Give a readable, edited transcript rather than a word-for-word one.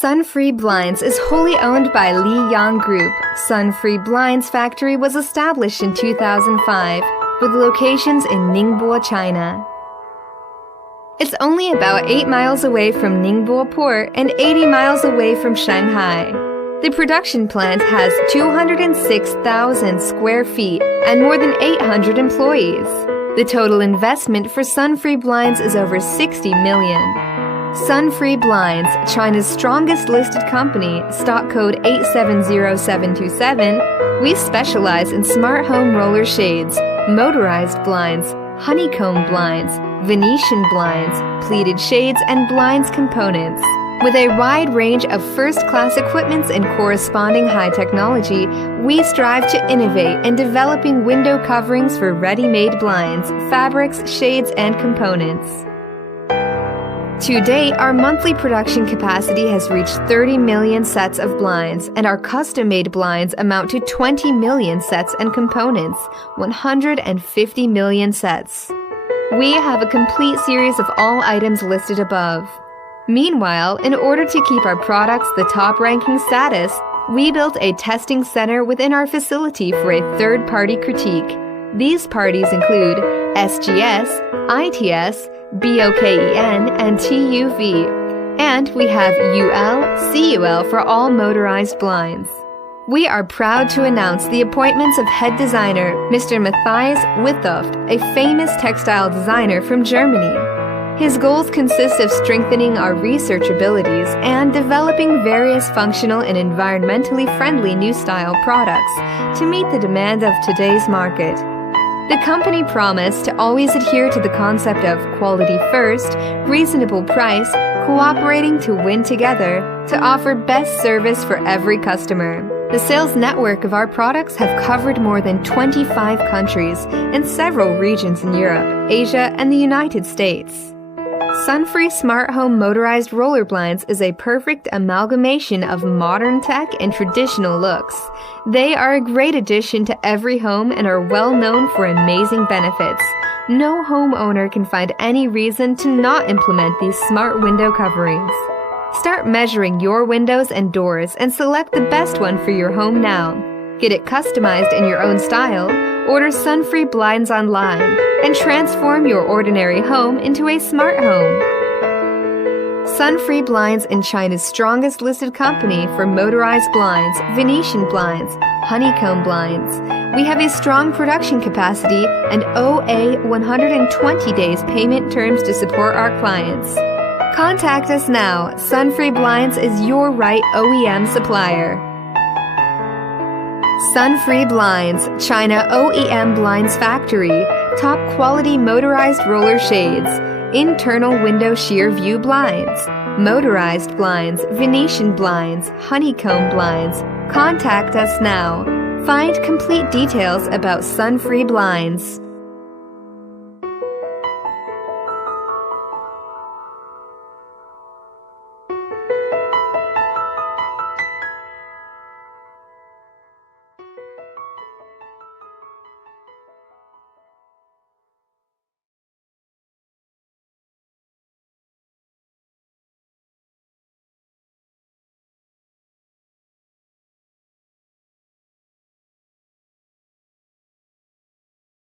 Sunfree Blinds is wholly owned by Li Yang Group. Sunfree Blinds factory was established in 2005 with locations in Ningbo, China. It's only about 8 miles away from Ningbo Port and 80 miles away from Shanghai. The production plant has 206,000 square feet and more than 800 employees. The total investment for Sunfree Blinds is over 60 million. Sunfree Blinds, China's strongest listed company, stock code 870727, we specialize in smart home roller shades, motorized blinds, honeycomb blinds, Venetian blinds, pleated shades, and blinds components. With a wide range of first-class equipments and corresponding high technology, we strive to innovate in developing window coverings for ready-made blinds, fabrics, shades, and components. To date, our monthly production capacity has reached 30 million sets of blinds, and our custom-made blinds amount to 20 million sets and components, 150 million sets. We have a complete series of all items listed above. Meanwhile, in order to keep our products the top-ranking status, we built a testing center within our facility for a third-party critique. These parties include SGS, ITS, BOKEN, and TUV. And we have UL, CUL for all motorized blinds. We are proud to announce the appointments of head designer Mr. Matthias Withoft, a famous textile designer from Germany. His goals consist of strengthening our research abilities and developing various functional and environmentally friendly new style products to meet the demand of today's market. The company promised to always adhere to the concept of quality first, reasonable price, cooperating to win together, to offer best service for every customer. The sales network of our products have covered more than 25 countries and several regions in Europe, Asia, and the United States. Sunfree Smart Home Motorized Roller Blinds is a perfect amalgamation of modern tech and traditional looks. They are a great addition to every home and are well known for amazing benefits. No homeowner can find any reason to not implement these smart window coverings. Start measuring your windows and doors and select the best one for your home now. Get it customized in your own style. Order Sunfree Blinds online and transform your ordinary home into a smart home. Sunfree Blinds is China's strongest listed company for motorized blinds, Venetian blinds, honeycomb blinds. We have a strong production capacity and OA 120 days payment terms to support our clients. Contact us now. Sunfree Blinds is your right OEM supplier. Sunfree Blinds, China OEM Blinds Factory, top quality motorized roller shades, internal window sheer view blinds, motorized blinds, Venetian blinds, honeycomb blinds. Contact us now. Find complete details about Sunfree Blinds.